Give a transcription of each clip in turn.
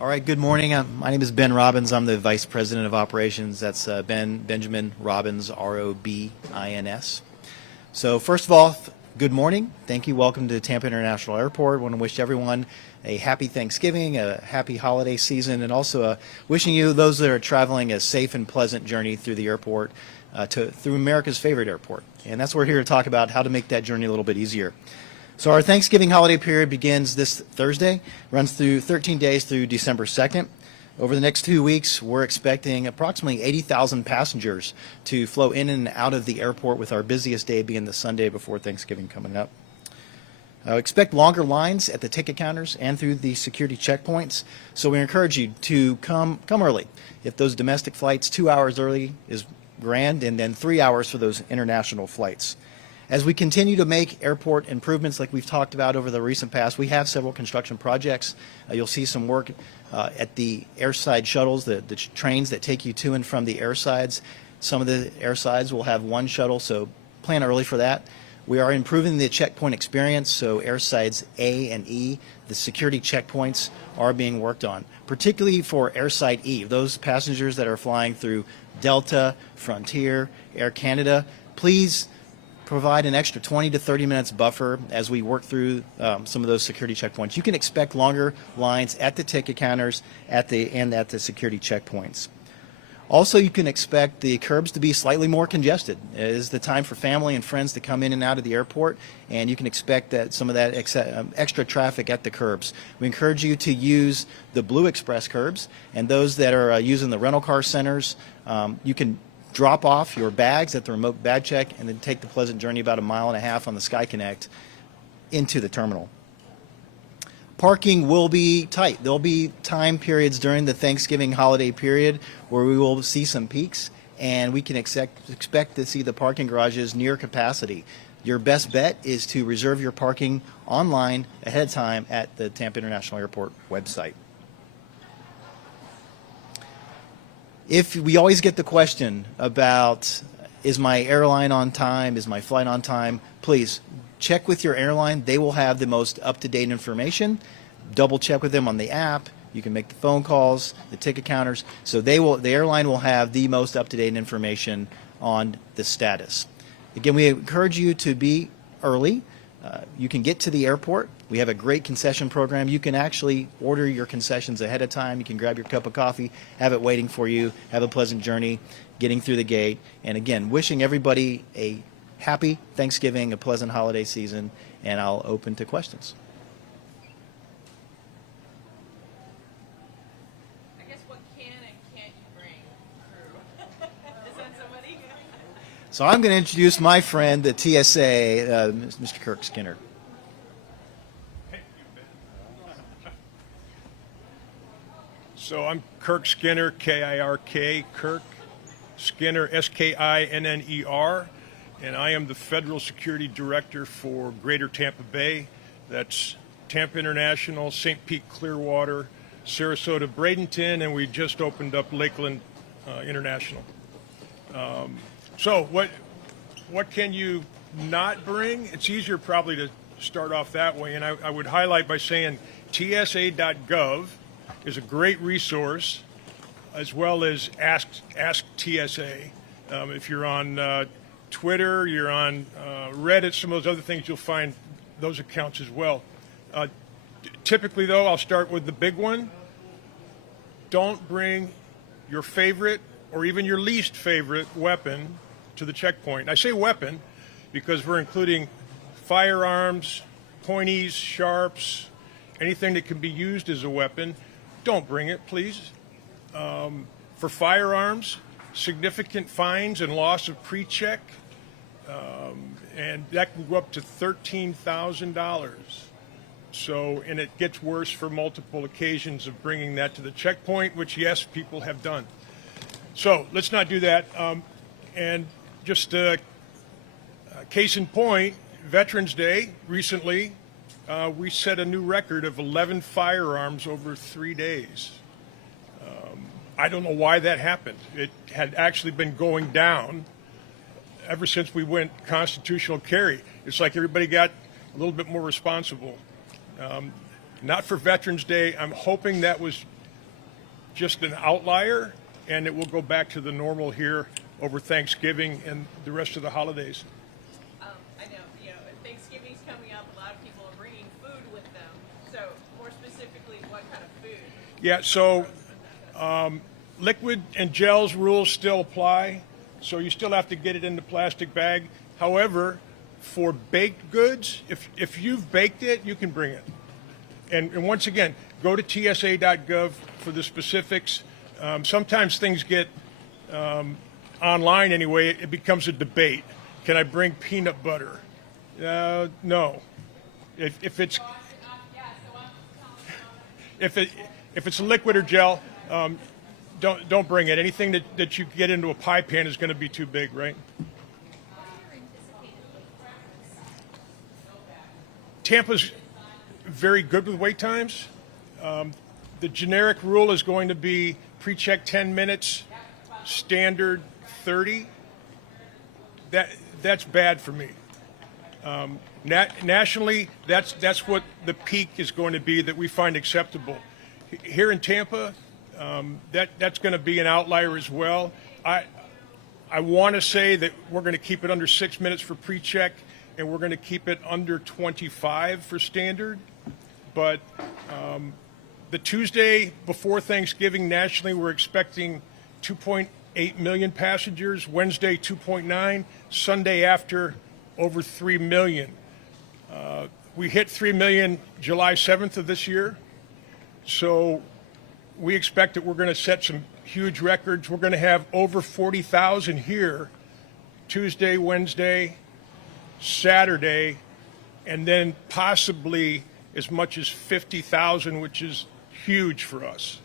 All right, good morning. My name is Ben Robbins. I'm the Vice President of Operations. That's Benjamin Robbins, R-O-B-I-N-S. So first of all, good morning. Thank you. Welcome to Tampa International Airport. I want to wish everyone a happy Thanksgiving, a happy holiday season, and also wishing you, those that are traveling, a safe and pleasant journey through the airport, through America's favorite airport. And that's what we're here to talk about, how to make that journey a little bit easier. So our Thanksgiving holiday period begins this Thursday, runs through 13 days through December 2nd. Over the next 2 weeks, we're expecting approximately 80,000 passengers to flow in and out of the airport, with our busiest day being the Sunday before Thanksgiving coming up. Expect longer lines at the ticket counters and through the security checkpoints, so we encourage you to come early. If those domestic flights, 2 hours early is grand, and then 3 hours for those international flights. As we continue to make airport improvements like we've talked about over the recent past, we have several construction projects. You'll see some work at the airside shuttles, the trains that take you to and from the airsides. Some of the airsides will have one shuttle, so plan early for that. We are improving the checkpoint experience, so airsides A and E, the security checkpoints are being worked on, particularly for airside E. Those passengers that are flying through Delta, Frontier, Air Canada, please provide an extra 20 to 30 minutes buffer as we work through some of those security checkpoints. You can expect longer lines at the ticket counters and at the security checkpoints. Also, you can expect the curbs to be slightly more congested. It is the time for family and friends to come in and out of the airport, and you can expect that some of that extra traffic at the curbs. We encourage you to use the Blue Express curbs, and those that are using the rental car centers, you can drop off your bags at the remote bag check and then take the pleasant journey about 1.5 miles on the Sky Connect into the terminal. Parking will be tight. There'll be time periods during the Thanksgiving holiday period where we will see some peaks, and we can expect to see the parking garages near capacity. Your best bet is to reserve your parking online ahead of time at the Tampa International Airport website. If we always get the question about, is my airline on time, is my flight on time, please check with your airline. They will have the most up-to-date information. Double check with them on the app. You can make the phone calls, the ticket counters. So the airline will have the most up-to-date information on the status. Again, we encourage you to be early. You can get to the airport. We have a great concession program. You can actually order your concessions ahead of time. You can grab your cup of coffee, have it waiting for you, have a pleasant journey getting through the gate. And again, wishing everybody a happy Thanksgiving, a pleasant holiday season, and I'll open to questions. I guess what can and can't you bring through? Is that somebody? So I'm going to introduce my friend, the TSA, Mr. Kirk Skinner. So I'm Kirk Skinner, K-I-R-K, Kirk Skinner, S-K-I-N-N-E-R, and I am the Federal Security Director for Greater Tampa Bay. That's Tampa International, St. Pete, Clearwater, Sarasota, Bradenton, and we just opened up Lakeland International. So what can you not bring? It's easier probably to start off that way, and I would highlight by saying tsa.gov is a great resource, as well as Ask TSA. If you're on Twitter, you're on Reddit, some of those other things, you'll find those accounts as well. Typically, though, I'll start with the big one. Don't bring your favorite or even your least favorite weapon to the checkpoint. I say weapon because we're including firearms, pointies, sharps, anything that can be used as a weapon. Don't bring it, please. For firearms, significant fines and loss of pre-check, and that can go up to $13,000. So, and it gets worse for multiple occasions of bringing that to the checkpoint, which, yes, people have done. So let's not do that. And just case in point, Veterans Day recently, we set a new record of 11 firearms over 3 days. I don't know why that happened. It had actually been going down ever since we went constitutional carry. It's like everybody got a little bit more responsible. Not for Veterans Day. I'm hoping that was just an outlier, and it will go back to the normal here over Thanksgiving and the rest of the holidays. I know, Thanksgiving's coming up. A lot of people are bringing food with them. So, more specifically, what kind of food? Yeah, so liquid and gels rules still apply, so you still have to get it in the plastic bag. However, for baked goods, if you've baked it, you can bring it. And once again, go to tsa.gov for the specifics. Sometimes things get online anyway. It becomes a debate. Can I bring peanut butter? No. If it's if it's liquid or gel, don't bring it. Anything that you get into a pie pan is going to be too big, right? Tampa's very good with wait times. The generic rule is going to be pre-check 10 minutes, standard 30. That's bad for me. Nationally, that's what the peak is going to be that we find acceptable. Here in Tampa, that's going to be an outlier as well. I want to say that we're going to keep it under 6 minutes for pre-check, and we're going to keep it under 25 for standard. But the Tuesday before Thanksgiving nationally, we're expecting 2.8 million passengers. Wednesday, 2.9. Sunday after, over 3 million. We hit 3 million July 7th of this year. So we expect that we're going to set some huge records. We're going to have over 40,000 here Tuesday, Wednesday, Saturday, and then possibly as much as 50,000, which is huge for us.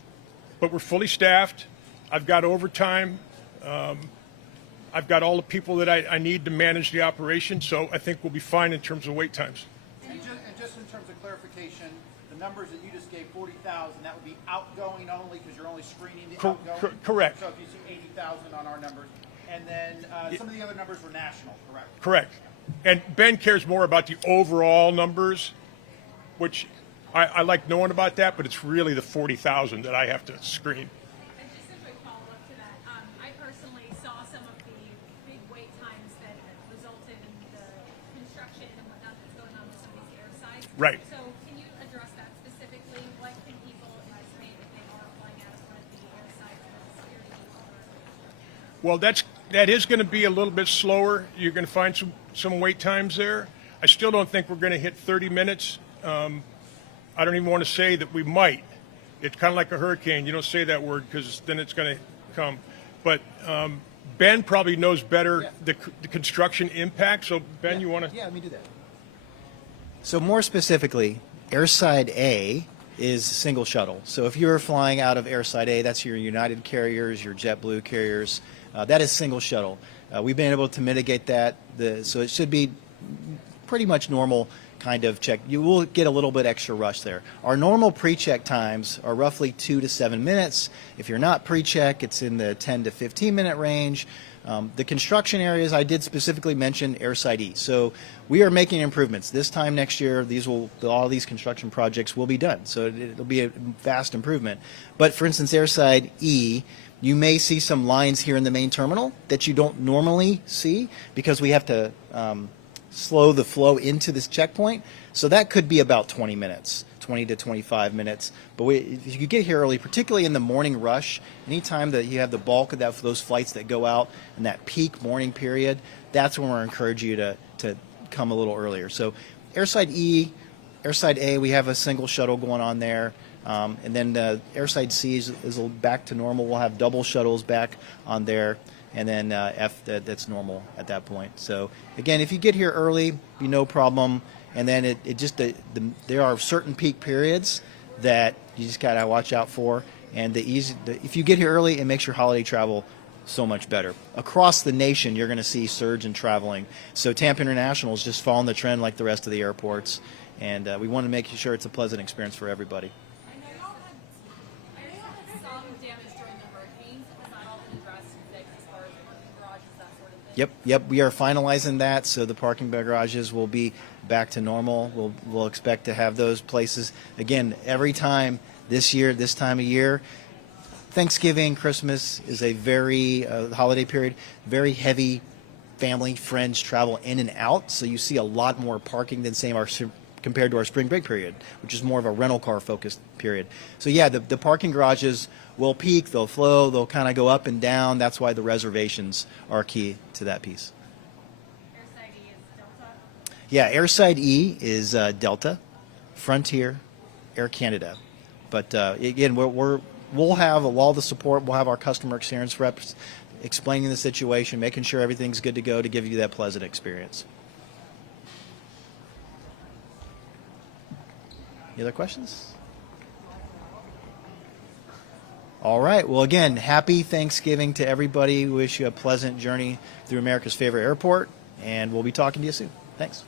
But we're fully staffed. I've got overtime. I've got all the people that I need to manage the operation, so I think we'll be fine in terms of wait times. And just in terms of clarification, the numbers that you just gave, 40,000, that would be outgoing only because you're only screening the outgoing? Correct. So if you see 80,000 on our numbers. And then some of the other numbers were national, correct? Correct. And Ben cares more about the overall numbers, which I like knowing about that, but it's really the 40,000 that I have to screen. And just a quick follow-up to that, I personally saw some of the big wait times that resulted in the construction and whatnot that's going on with some of these air sites. Right. So can you address that specifically? What can people estimate if they are flying out of one of the air sites with the security? Well, that is going to be a little bit slower. You're going to find some wait times there. I still don't think we're going to hit 30 minutes. I don't even want to say that we might. It's kind of like a hurricane. You don't say that word because then it's going to come. But Ben probably knows better the construction impact. So, Ben, you want to? Yeah, let me do that. So more specifically, Airside A is single shuttle. So if you're flying out of Airside A, that's your United carriers, your JetBlue carriers. That is single shuttle. We've been able to mitigate that. So it should be pretty much normal kind of check. You will get a little bit extra rush there. Our normal pre-check times are roughly 2 to 7 minutes. If you're not pre-check, it's in the 10 to 15 minute range. The construction areas, I did specifically mention Airside E. So we are making improvements. This time next year, all these construction projects will be done. So it'll be a vast improvement. But for instance, Airside E, you may see some lines here in the main terminal that you don't normally see because we have to slow the flow into this checkpoint. So that could be about 20 minutes, 20 to 25 minutes. But if you get here early, particularly in the morning rush, anytime that you have the bulk of those flights that go out in that peak morning period, that's when we're encouraging you to come a little earlier. So Airside E, Airside A, we have a single shuttle going on there. And then Airside C is back to normal. We'll have double shuttles back on there. And then F, that's normal at that point. So again, if you get here early, be no problem. And then there are certain peak periods that you just gotta watch out for. And if you get here early, it makes your holiday travel so much better. Across the nation, you're going to see surge in traveling. So Tampa International is just following the trend like the rest of the airports. And we want to make sure it's a pleasant experience for everybody. I know y'all had some damage during the hurricanes. Has that all been addressed and fixed as far as the parking garages, that sort of thing? Yep, we are finalizing that, so the parking garages will be back to normal. We'll expect to have those places again every time this year, this time of year. Thanksgiving, Christmas is a very holiday period, very heavy family, friends travel in and out. So you see a lot more parking than compared to our spring break period, which is more of a rental car focused period. So yeah, the parking garages will peak, they'll flow, they'll kind of go up and down. That's why the reservations are key to that piece. Airside E is Delta. Yeah, Airside E is Delta, Frontier, Air Canada. But again, we'll have all the support. We'll have our customer experience reps explaining the situation, making sure everything's good to go to give you that pleasant experience. Any other questions? All right. Well, again, happy Thanksgiving to everybody. We wish you a pleasant journey through America's favorite airport, and we'll be talking to you soon. Thanks.